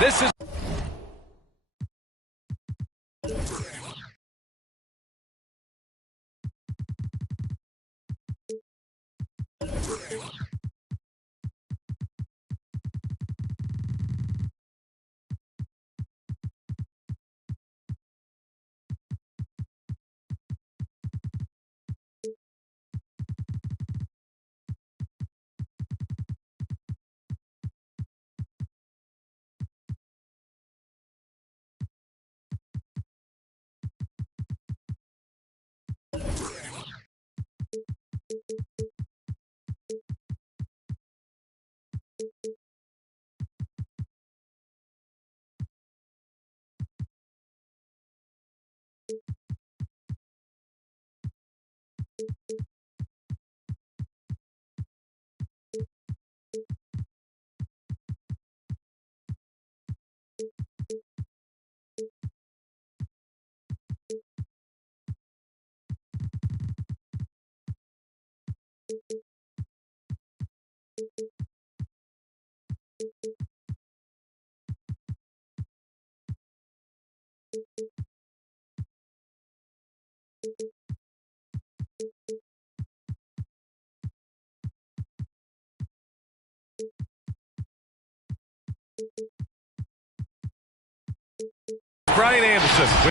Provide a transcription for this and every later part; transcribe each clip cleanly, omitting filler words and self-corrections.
This is Brian Anderson.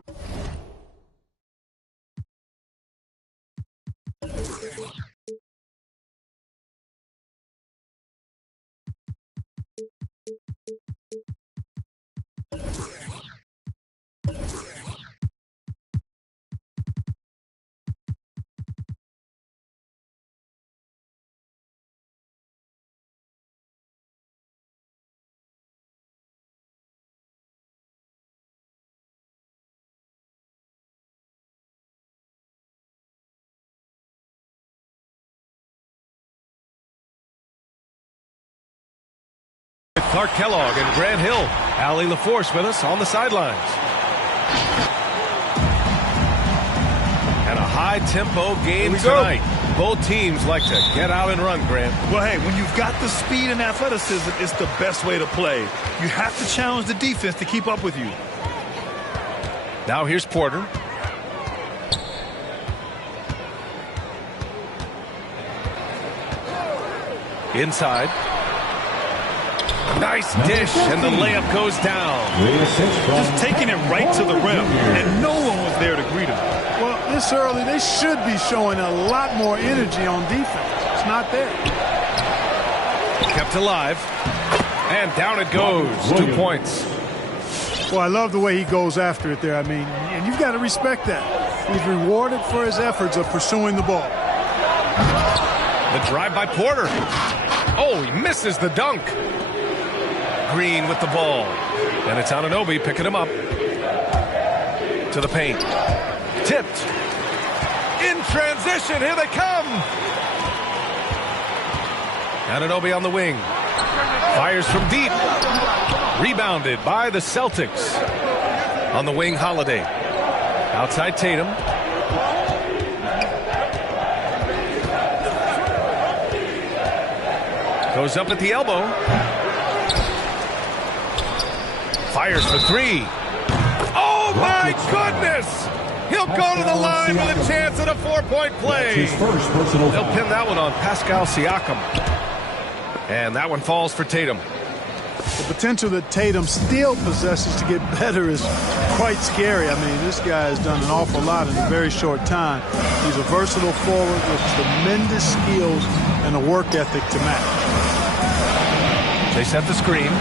Clark Kellogg and Grant Hill allying the force with us on the sidelines. And a high-tempo game tonight. Both teams like to get out and run, Grant. Well, hey, when you've got the speed and athleticism, it's the best way to play. You have to challenge the defense to keep up with you. Now here's Porter. Inside. Nice dish, and the layup goes down. Just taking it right to the rim, and no one was there to greet him. Well, this early, they should be showing a lot more energy on defense. It's not there. Kept alive, and down it goes. 2 points. Well, I love the way he goes after it there. I mean, and you've got to respect that. He's rewarded for his efforts of pursuing the ball. The drive by Porter. Oh, he misses the dunk. Green with the ball. And it's Anunoby picking him up. To the paint. Tipped. In transition. Here they come. Anunoby on the wing. Fires from deep. Rebounded by the Celtics. On the wing, Holiday. Outside Tatum. Goes up at the elbow. Fires for three. Oh, my goodness! He'll go to the line with a chance at a 4-point play. They'll pin that one on Pascal Siakam. And that one falls for Tatum. The potential that Tatum still possesses to get better is quite scary. I mean, this guy has done an awful lot in a very short time. He's a versatile forward with tremendous skills and a work ethic to match. They set the screen.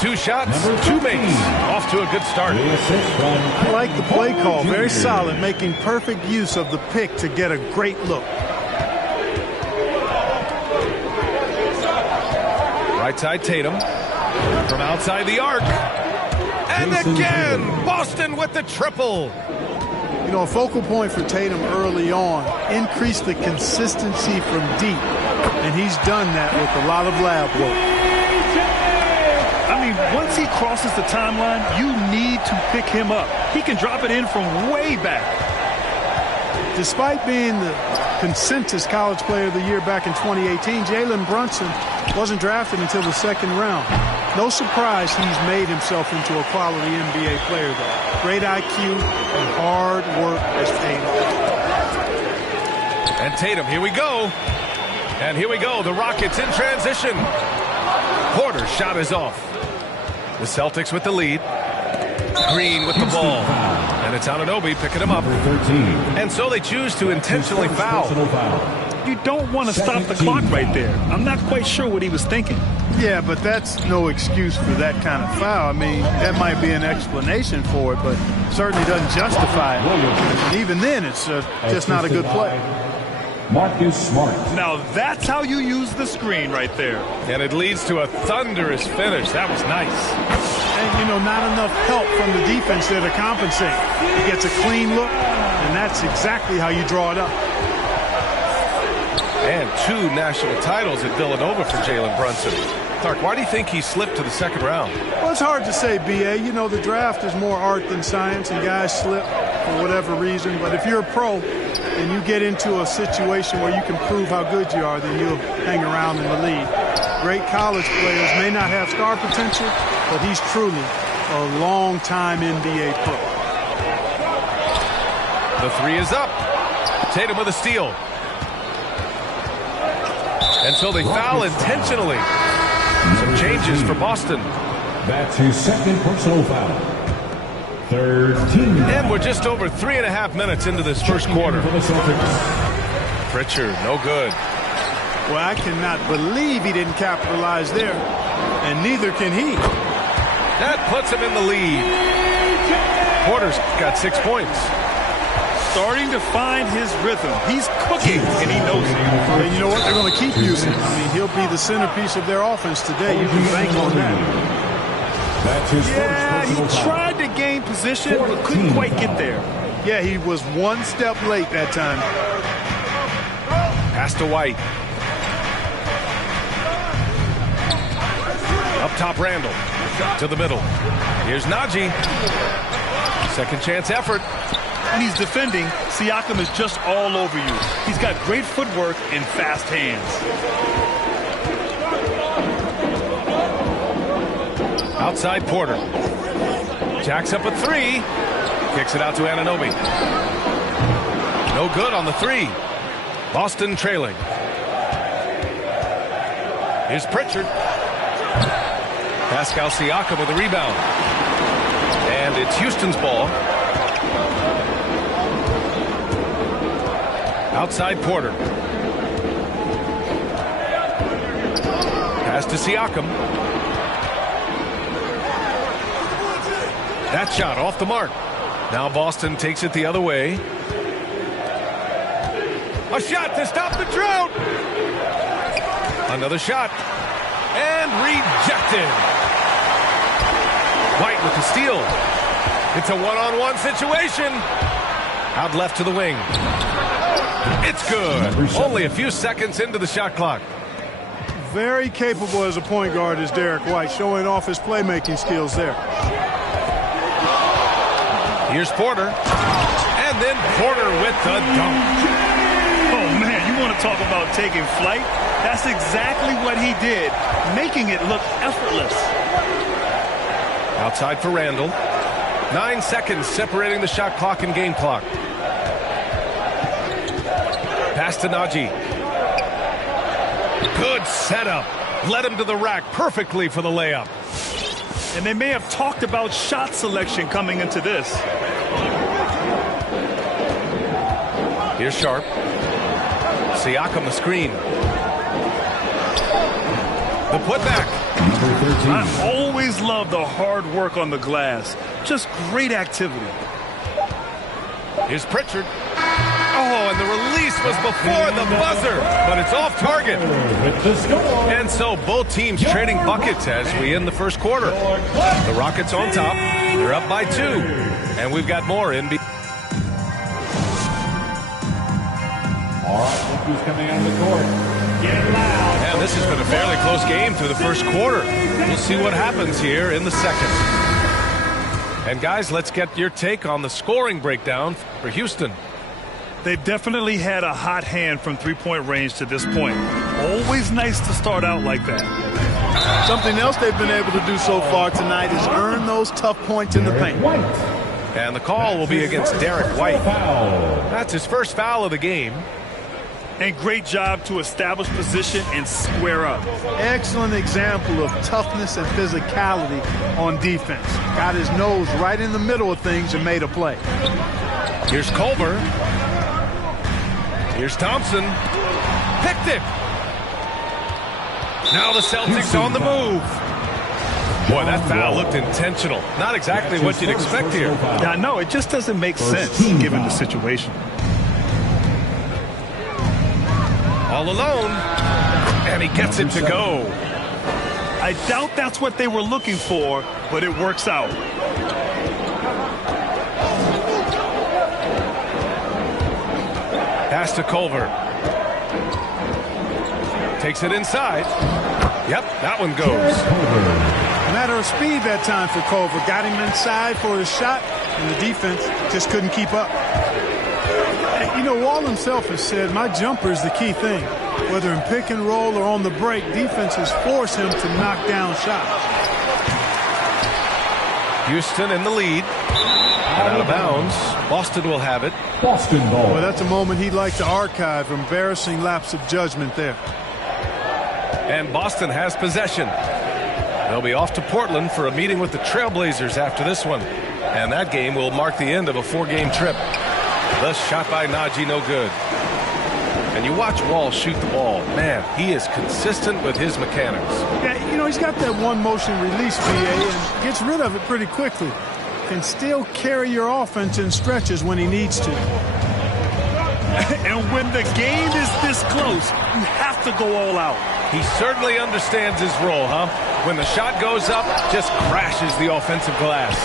2 shots, 2 makes. Off to a good start. I like the play call. Very solid, making perfect use of the pick to get a great look. Right side Tatum. From outside the arc. And again, Boston with the triple. You know, a focal point for Tatum early on, increase the consistency from deep. And he's done that with a lot of lab work. I mean, once he crosses the timeline, you need to pick him up. He can drop it in from way back. Despite being the consensus college player of the year back in 2018, Jalen Brunson wasn't drafted until the second round. No surprise he's made himself into a quality NBA player, though. Great IQ and hard work has paid off. And Tatum, here we go. And here we go. The Rockets in transition. Porter's shot is off. The Celtics with the lead. Green with the ball. And it's Anunoby picking him up. And so they choose to intentionally foul. You don't want to stop the clock right there. I'm not quite sure what he was thinking. Yeah, but that's no excuse for that kind of foul. I mean, that might be an explanation for it, but certainly doesn't justify it. And even then, it's just not a good play. Marcus Smart. Now that's how you use the screen right there. And it leads to a thunderous finish. That was nice. And, you know, not enough help from the defense there to compensate. He gets a clean look, and that's exactly how you draw it up. And 2 national titles at Villanova for Jalen Brunson. Clark, why do you think he slipped to the second round? Well, it's hard to say, B.A. You know, the draft is more art than science, and guys slip for whatever reason. But if you're a pro and you get into a situation where you can prove how good you are, then you'll hang around in the league. Great college players may not have star potential, but he's truly a long-time NBA pro. The 3 is up. Tatum with a steal. And so they foul intentionally. Some changes for Boston. That's his second personal foul. Third team. And we're just over 3.5 minutes into this first quarter. Pritchard, no good. Well, I cannot believe he didn't capitalize there, and neither can he. That puts him in the lead. Porter's got 6 points. Starting to find his rhythm. He's cooking, and he knows it. And you know what? They're going to keep using him. I mean, he'll be the centerpiece of their offense today. You can bank on that. That's his Yeah, he tried to gain position, but couldn't quite get there. Yeah, he was one step late that time. Pass to White. Up top, Randall. To the middle. Here's Najee. Second chance effort. When he's defending, Siakam is just all over you. He's got great footwork and fast hands. Outside Porter. Jacks up a 3. Kicks it out to Anunoby. No good on the 3. Boston trailing. Here's Pritchard. Pascal Siakam with a rebound. And it's Houston's ball. Outside Porter. Pass to Siakam. That shot off the mark. Now Boston takes it the other way. A shot to stop the drought. Another shot. And rejected. White with the steal. It's a one-on-one situation. Out left to the wing. It's good. Only a few seconds into the shot clock. Very capable as a point guard is Derek White, showing off his playmaking skills there. Here's Porter. And then Porter with the dunk. Oh, man, you want to talk about taking flight? That's exactly what he did, making it look effortless. Outside for Randall. 9 seconds separating the shot clock and game clock. Pass to Najee. Good setup. Led him to the rack perfectly for the layup. And they may have talked about shot selection coming into this. Here's Sharp. Siakam the screen. The putback. I always love the hard work on the glass. Just great activity. Here's Pritchard. Oh, and the release was before the buzzer, but it's off target. And so both teams trading buckets as we end the first quarter. The Rockets on top. They're up by 2. And we've got more in. All right, look who's coming out of the court. Get loud. And this has been a fairly close game through the first quarter. We'll see what happens here in the second. And guys, let's get your take on the scoring breakdown for Houston. They've definitely had a hot hand from three-point range to this point. Always nice to start out like that. Something else they've been able to do so far tonight is earn those tough points in the paint. And the call will be against Derek White. That's his first foul of the game. And great job to establish position and square up. Excellent example of toughness and physicality on defense. Got his nose right in the middle of things and made a play. Here's Culver. Here's Thompson. Picked it. Now the Celtics on the move. Boy, that foul looked intentional. Not exactly what you'd expect here. Yeah, no, it just doesn't make sense given the situation. All alone, and he gets it to go. I doubt that's what they were looking for, but it works out. Pass to Culver. Takes it inside. Yep, that one goes. Matter of speed that time for Culver. Got him inside for his shot, and the defense just couldn't keep up. You know, Wall himself has said, my jumper is the key thing. Whether in pick and roll or on the break, defenses force him to knock down shots. Houston in the lead. And out of bounds. Boston will have it. Boston ball. Well, that's a moment he'd like to archive. Embarrassing lapse of judgment there. And Boston has possession. They'll be off to Portland for a meeting with the Trailblazers after this one. And that game will mark the end of a 4-game trip. The shot by Najee, no good. And you watch Wall shoot the ball. Man, he is consistent with his mechanics. Yeah, you know, he's got that one motion release, VA, and gets rid of it pretty quickly. Can still carry your offense in stretches when he needs to. And when the game is this close, you have to go all out. He certainly understands his role, huh? When the shot goes up, just crashes the offensive glass.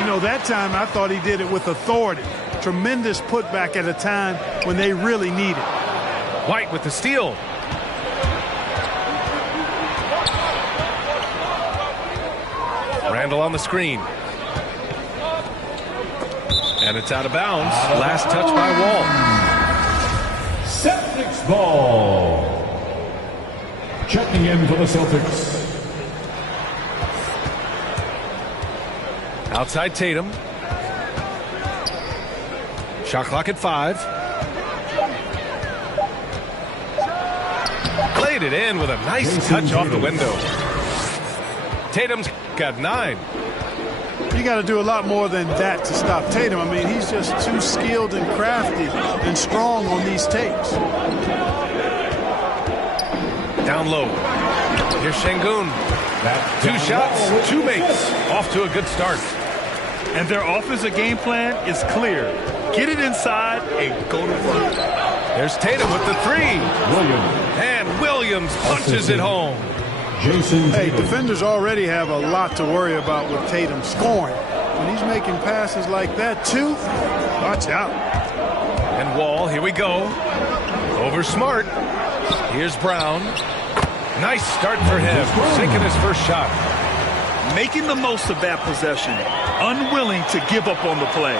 You know, that time I thought he did it with authority. Tremendous putback at a time when they really need it. White with the steal. Randall on the screen. And it's out of bounds. Last touch by Wall. Celtics ball. Checking in for the Celtics. Outside Tatum. Shot clock at 5. Played it in with a nice touch off the window. Tatum's got 9. You got to do a lot more than that to stop Tatum. I mean, he's just too skilled and crafty and strong on these takes. Down low. Here's Şengün. 2 shots, 2 makes. Off to a good start. And their offensive game plan is clear. Get it inside and go to work. There's Tatum with the 3. And Williams punches it home. Hey, defenders already have a lot to worry about with Tatum scoring. When he's making passes like that, too, watch out. And Wall, here we go. Over Smart. Here's Brown. Nice start for him. Sinking his first shot. Making the most of that possession. Unwilling to give up on the play.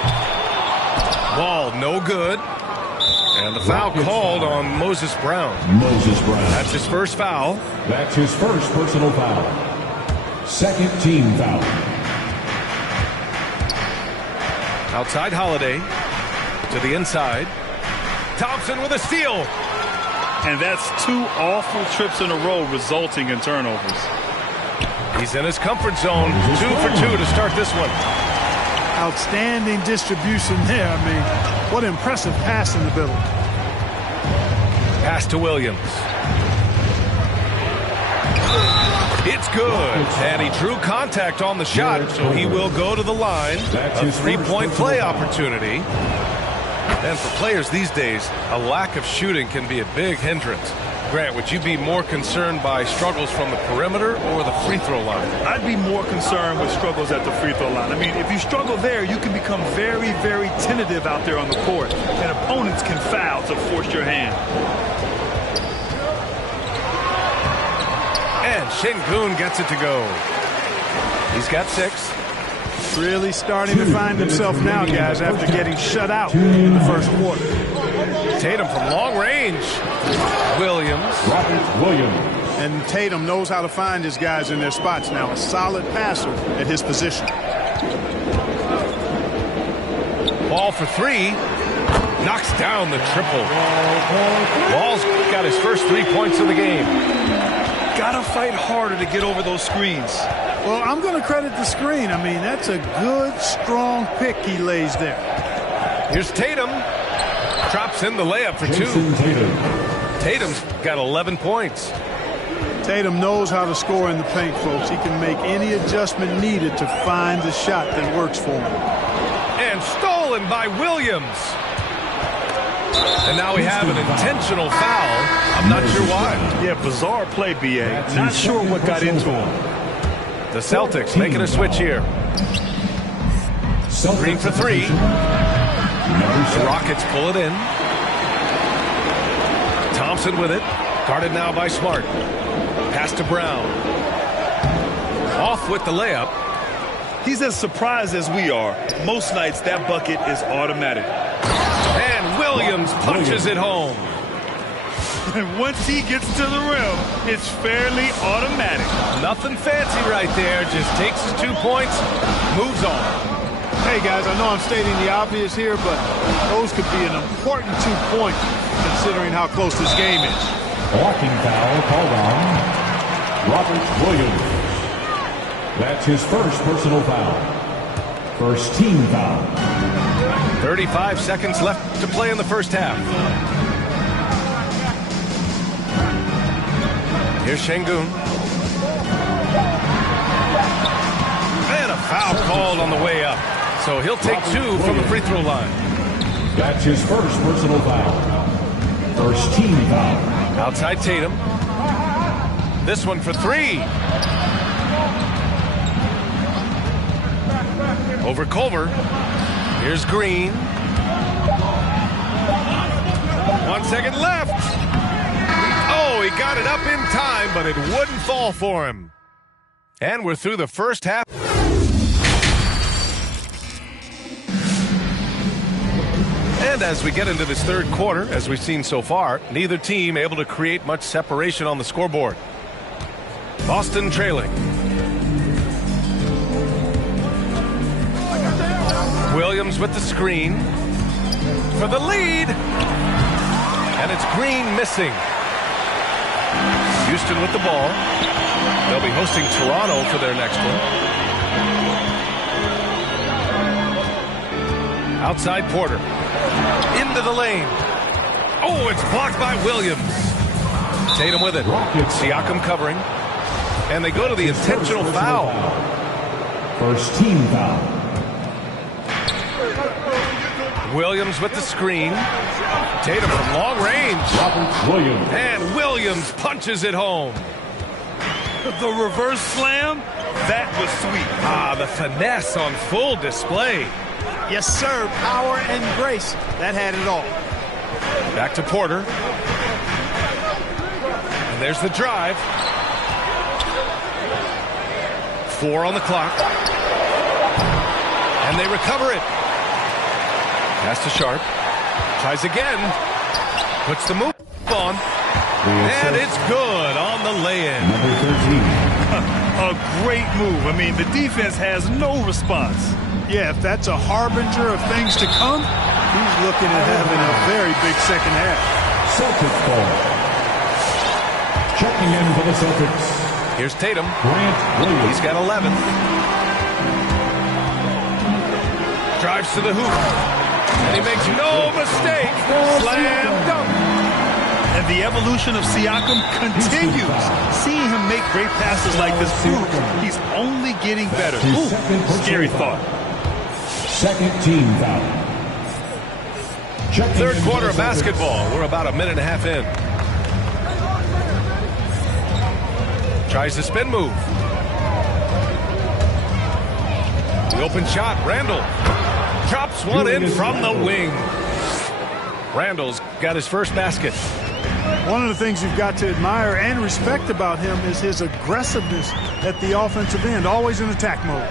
Wall, no good. And the foul called on Moses Brown. Moses Brown. That's his first foul. That's his first personal foul. Second team foul. Outside Holiday. To the inside. Thompson with a steal. And that's 2 awful trips in a row resulting in turnovers. He's in his comfort zone. 2 for 2 to start this one. Outstanding distribution there. I mean, what impressive passing ability. Pass to Williams. It's good. And he drew contact on the shot, so he will go to the line. A 3-point play opportunity. And for players these days, a lack of shooting can be a big hindrance. Grant, would you be more concerned by struggles from the perimeter or the free throw line? I'd be more concerned with struggles at the free throw line. I mean, if you struggle there, you can become very, very tentative out there on the court. And opponents can foul to force your hand. And Şengün gets it to go. He's got 6. Really starting to find himself now, guys, after getting shut out in the first quarter. Tatum from long range. Williams. Robert Williams. And Tatum knows how to find his guys in their spots now. A solid passer at his position. Ball for three. Knocks down the triple. Wall's got his first 3 points of the game. Gotta fight harder to get over those screens. Well, I'm going to credit the screen. I mean, that's a good, strong pick he lays there. Here's Tatum. Drops in the layup for Jason 2. Tatum. Tatum's got 11 points. Tatum knows how to score in the paint, folks. He can make any adjustment needed to find the shot that works for him. And stolen by Williams. And now we have an intentional foul. I'm not sure why. Yeah, bizarre play, B.A. Not sure what got into him. The Celtics making a switch here. Green for 3. The Rockets pull it in. Thompson with it. Guarded now by Smart. Pass to Brown. Off with the layup. He's as surprised as we are. Most nights that bucket is automatic. And Williams punches it home. And once he gets to the rim, it's fairly automatic. Nothing fancy right there. Just takes his 2 points, moves on. Hey, guys, I know I'm stating the obvious here, but those could be an important 2 points considering how close this game is. Blocking foul called on Robert Williams. That's his first personal foul. First team foul. 35 seconds left to play in the first half. Here's Şengün. And a foul called on the way up. So he'll take 2 from the free throw line. That's his first personal foul. First team foul. Outside Tatum. This one for 3. Over Culver. Here's Green. 1 second left. Oh, he got it up in time, but it wouldn't fall for him. And we're through the first half. And as we get into this third quarter, as we've seen so far, neither team able to create much separation on the scoreboard. Boston trailing. Williams with the screen for the lead. And it's Green missing. Houston with the ball. They'll be hosting Toronto for their next one. Outside Porter. Into the lane. Oh, it's blocked by Williams. Tatum with it. Siakam covering. And they go to the intentional foul. First team foul. Williams with the screen. Tatum from long range. Robert Williams. And Williams punches it home. The reverse slam, that was sweet. Ah, the finesse on full display. Yes, sir. Power and grace. That had it all. Back to Porter. And there's the drive. 4 on the clock. And they recover it. Pass to Sharp. Tries again. Puts the move on. And it's good on the lay-in. Number 13. A great move. I mean, the defense has no response. Yeah, if that's a harbinger of things to come, he's looking at having a very big second half. Celtics ball. Checking in for the Celtics. Here's Tatum. Grant Williams. He's got 11. Drives to the hoop. And he makes no mistake. Slam dunk. And the evolution of Siakam continues. Seeing him make great passes like this proves he's only getting better. Ooh, scary thought. Second team foul. Third quarter of basketball. We're about a minute and a half in. Tries the spin move. The open shot, Randall. Drops one in from the wing. Randall's got his first basket. One of the things you've got to admire and respect about him is his aggressiveness at the offensive end, always in attack mode.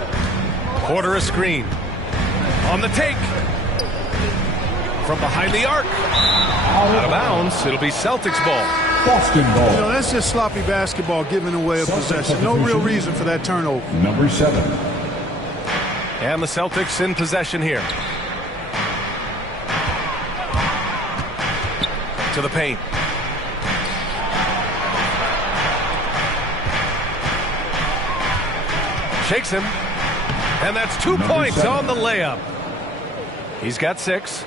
Porter a screen. On the take. From behind the arc. Out of bounds. It'll be Celtics ball. Boston ball. You know, that's just sloppy basketball giving away a possession. No real reason for that turnover. Number 7. And the Celtics in possession here. To the paint. Shakes him. And that's 2 points on the layup. He's got 6.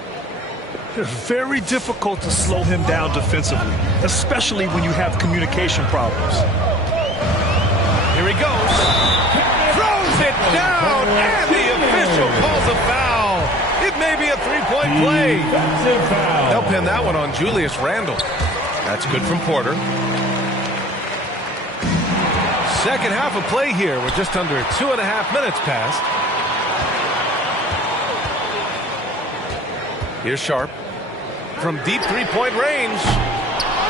It's very difficult to slow him down defensively, especially when you have communication problems. Here he goes. Throws it down, and the official calls a foul. It may be a 3-point play. They'll pin that one on Julius Randle. That's good from Porter. Second half of play here with just under 2.5 minutes passed. Here's Sharp. From deep 3-point range,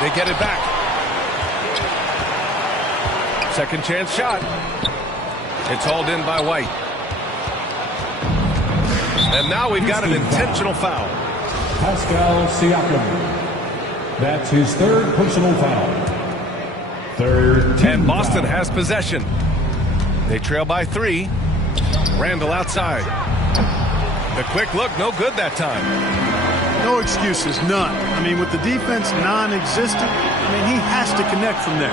they get it back. Second chance shot. It's hauled in by White. And now we've got an intentional foul. Pascal Siakam. That's his 3rd personal foul. Third team And Boston foul. has possession. They trail by 3. Randall outside. The quick look, no good that time. No excuses, none. I mean, with the defense non-existent, I mean, he has to connect from there.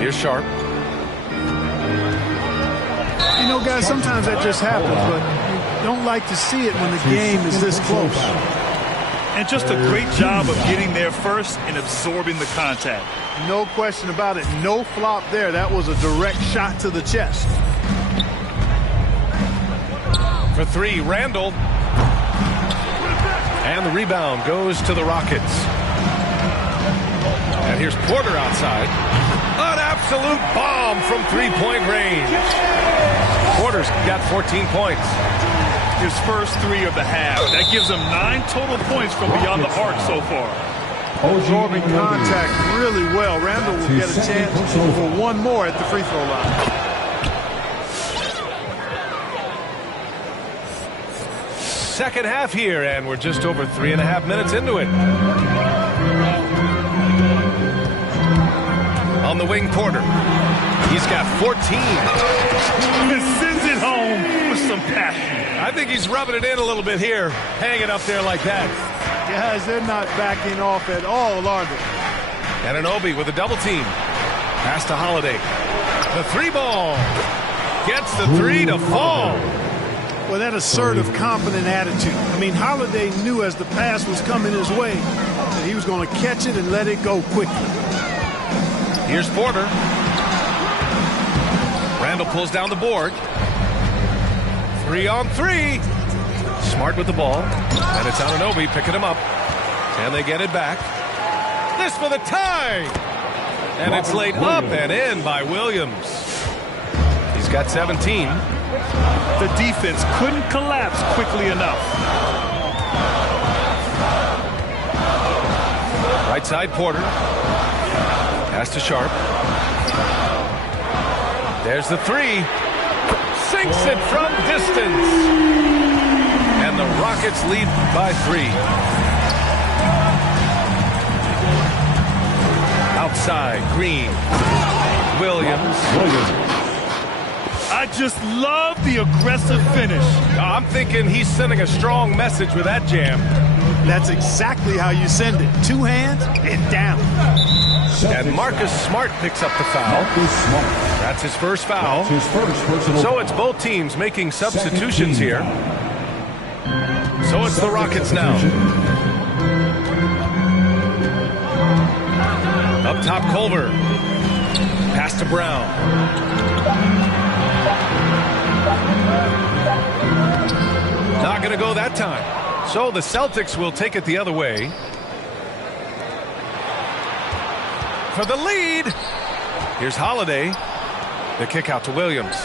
Here's Sharp. You know, guys, sometimes that just happens, but you don't like to see it when the game is this close. And just a great job of getting there first and absorbing the contact. No question about it. No flop there. That was a direct shot to the chest. For 3, Randall. And the rebound goes to the Rockets. And here's Porter outside. An absolute bomb from 3-point range. Porter's got 14 points. His first 3 of the half. That gives him 9 total points from beyond the arc so far. Absorbing contact really well. Randall will get a chance for one more at the free throw line. Second half here, and we're just over 3.5 minutes into it. On the wing, Porter. He's got 14. He sends it home with some passion. I think he's rubbing it in a little bit here, hanging up there like that. Guys, they're not backing off at all, are they? Anunoby with a double team. Pass to Holiday. The 3 ball. Gets the 3 to fall. Well, that assertive, confident attitude. I mean, Holiday knew as the pass was coming his way that he was going to catch it and let it go quickly. Here's Porter. Randall pulls down the board. 3 on 3. Smart with the ball. And it's Anunoby picking him up. And they get it back. This for the tie. And it's laid up and in by Williams. He's got 17. The defense couldn't collapse quickly enough. Right side, Porter. Pass to Sharp. There's the 3. Sinks it from distance. And the Rockets lead by 3. Outside, Green. Williams. I just love the aggressive finish. I'm thinking he's sending a strong message with that jam. That's exactly how you send it. 2 hands and down. And Marcus Smart picks up the foul. That's his first foul. So it's both teams making substitutions here. So it's the Rockets now. Up top, Culver. Pass to Brown. Not going to go that time. So the Celtics will take it the other way. For the lead. Here's Holiday. The kick out to Williams.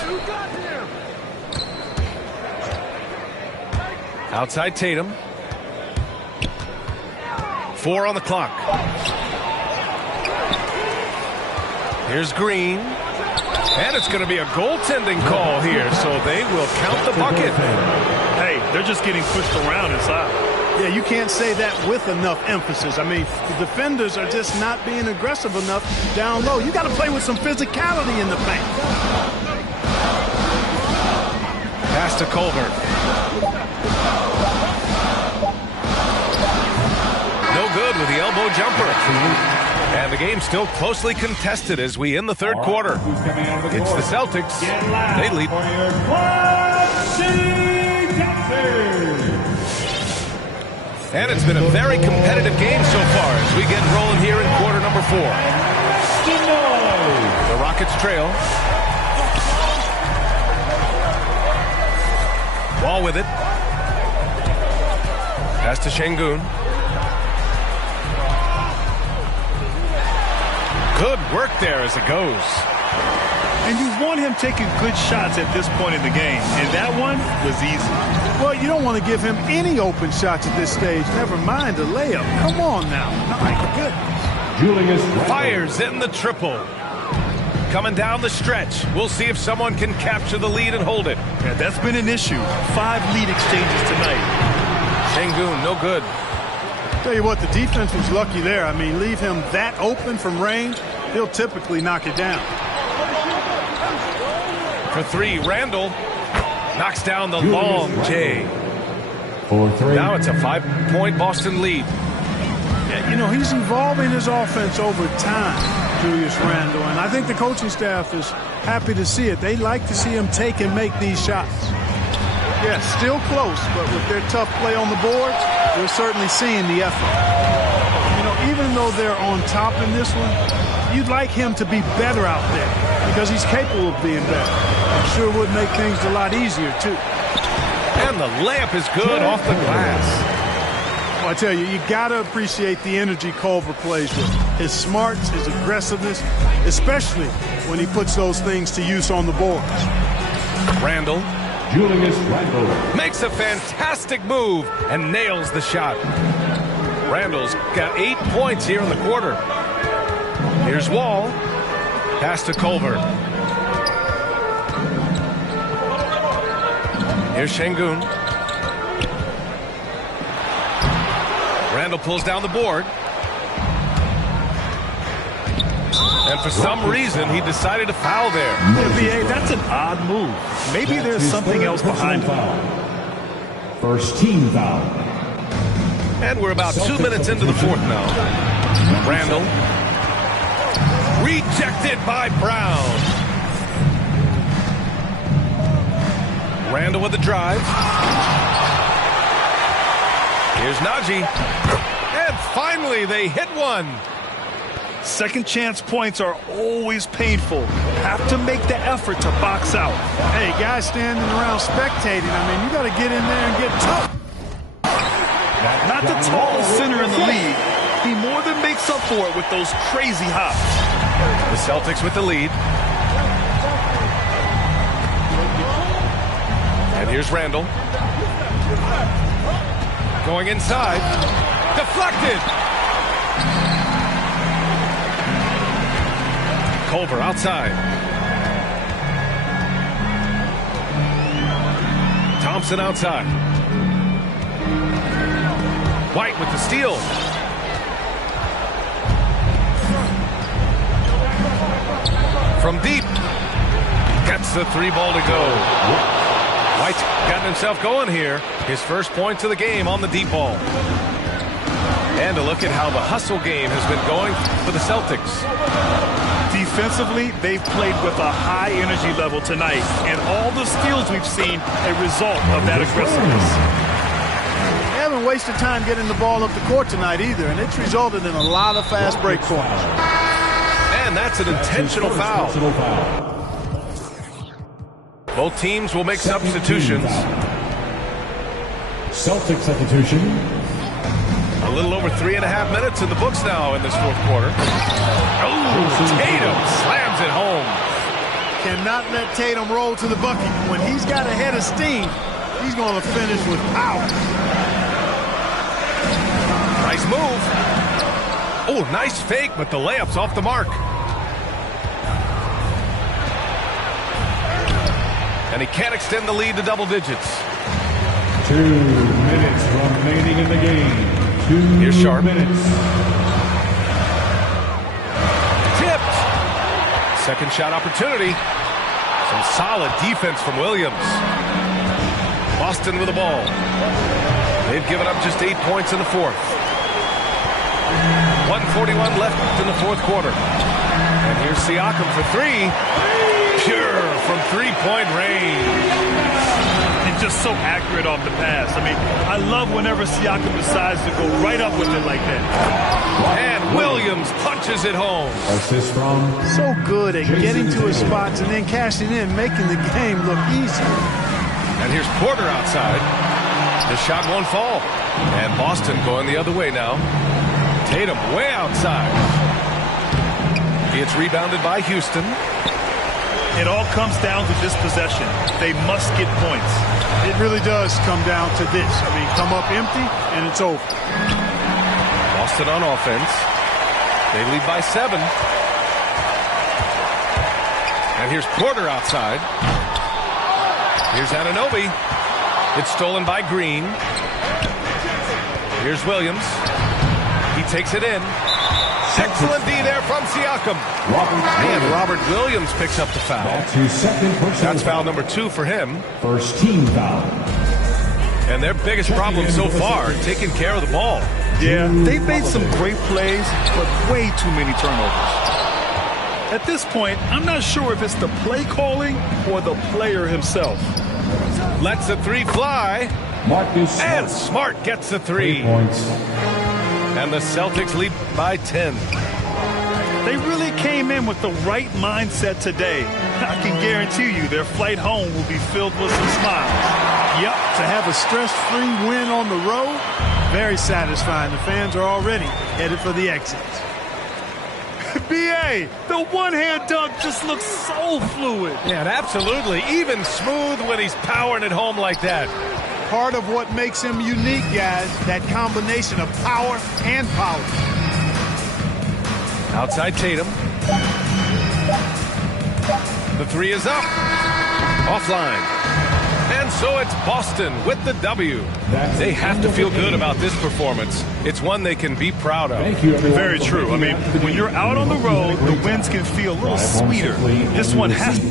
Outside Tatum. 4 on the clock. Here's Green. And it's going to be a goaltending call here, so they will count the bucket. Hey, they're just getting pushed around inside. Yeah, you can't say that with enough emphasis. I mean, the defenders are just not being aggressive enough down low. You got to play with some physicality in the paint. Pass to Culver. No good with the elbow jumper. And the game's still closely contested as we end the third quarter. It's the Celtics. They lead. And it's been a very competitive game so far as we get rolling here in quarter number 4. The Rockets trail. Ball with it. Pass to Şengün. Good work there as it goes. And you want him taking good shots at this point in the game, and that one was easy. Well, you don't want to give him any open shots at this stage, never mind a layup. Come on now. My goodness. Fires in the triple. Coming down the stretch. We'll see if someone can capture the lead and hold it. Yeah, that's been an issue. 5 lead exchanges tonight. Şengün, no good. Tell you what, the defense was lucky there. I mean, leave him that open from range, he'll typically knock it down. For 3, Randall knocks down the long J. For 3. Now it's a 5-point Boston lead. Yeah, you know, he's evolving his offense over time, Julius Randle, and I think the coaching staff is happy to see it. They like to see him take and make these shots. Yeah, still close, but with their tough play on the board, we're certainly seeing the effort. You know, even though they're on top in this one, you'd like him to be better out there because he's capable of being better. I'm sure it would make things a lot easier, too. And the layup is good off the glass. Well, I tell you, you got to appreciate the energy Culver plays with. His smarts, his aggressiveness, especially when he puts those things to use on the board. Randall. Julius Randle Makes a fantastic move and nails the shot. Randall's got 8 points here in the quarter. Here's Wall. Pass to Culver. Here's Şengün. Randall pulls down the board. And for some reason, he decided to foul there. NBA, that's an odd move. Maybe there's something else behind it. First team foul. And we're about 2 minutes into the fourth now. Randall. Rejected by Brown. Randall with the drive. Here's Najee. And finally, they hit one. Second chance points are always painful. Have to make the effort to box out. Hey, guys standing around spectating, I mean, you got to get in there and get tough. Not the tallest center in the league. He more than makes up for it with those crazy hops. The Celtics with the lead. And here's Randall. Going inside. Deflected. Culver outside. Thompson outside. White with the steal. From deep. Gets the 3 ball to go. White's gotten himself going here. His first points of the game on the deep ball. And a look at how the hustle game has been going for the Celtics. Defensively, they've played with a high energy level tonight, and all the steals we've seen a result of that aggressiveness. They haven't wasted time getting the ball up the court tonight either, and it's resulted in a lot of fast break points. And that's an intentional foul. Both teams will make substitutions. Celtics substitution. A little over 3.5 minutes in the books now in this fourth quarter. Oh, Tatum slams it home. Cannot let Tatum roll to the bucket. When he's got a head of steam, he's going to finish with power. Nice move. Oh, nice fake, but the layup's off the mark. And he can't extend the lead to double digits. 2 minutes remaining in the game. 2 Here's Sharp. minutes. Tipped. Second shot opportunity. Some solid defense from Williams. Boston with the ball. They've given up just 8 points in the fourth. 1:41 left in the fourth quarter. And here's Siakam for three. Pure from three-point range. And just so accurate off the pass. I mean, I love whenever Siakam decides to go right up with it like that. And Williams punches it home. Assist from So good at getting to his spots and then cashing in, making the game look easy. And here's Porter outside. The shot won't fall. And Boston going the other way now. Tatum way outside. It's rebounded by Houston. It all comes down to this possession. They must get points. It really does come down to this. I mean, come up empty, and it's over. Boston on offense. They lead by 7. And here's Porter outside. Here's Anunoby. It's stolen by Green. Here's Williams. He takes it in. Excellent D there from Siakam. And Robert Williams picks up the foul. That's his second personal That's foul number 2 for him. First team foul. And their biggest problem so far, taking care of the ball. Yeah, they've made some great plays, but way too many turnovers. At this point, I'm not sure if it's the play calling or the player himself. Lets the three fly. Marcus And Smart gets the 3. 3 points. And the Celtics lead by 10. They really came in with the right mindset today. I can guarantee you their flight home will be filled with some smiles. Yep, to have a stress-free win on the road, very satisfying. The fans are already headed for the exits. B.A., the one-hand dunk just looks so fluid. Yeah, and absolutely. Even smooth when he's powering it home like that. Part of what makes him unique, guys, that combination of power and power. Outside Tatum. The 3 is up. Offline. And so it's Boston with the W. They have to feel good about this performance. It's one they can be proud of. Thank you, everyone. Very true. I mean, when you're out on the road, the wins can feel a little sweeter. This one has to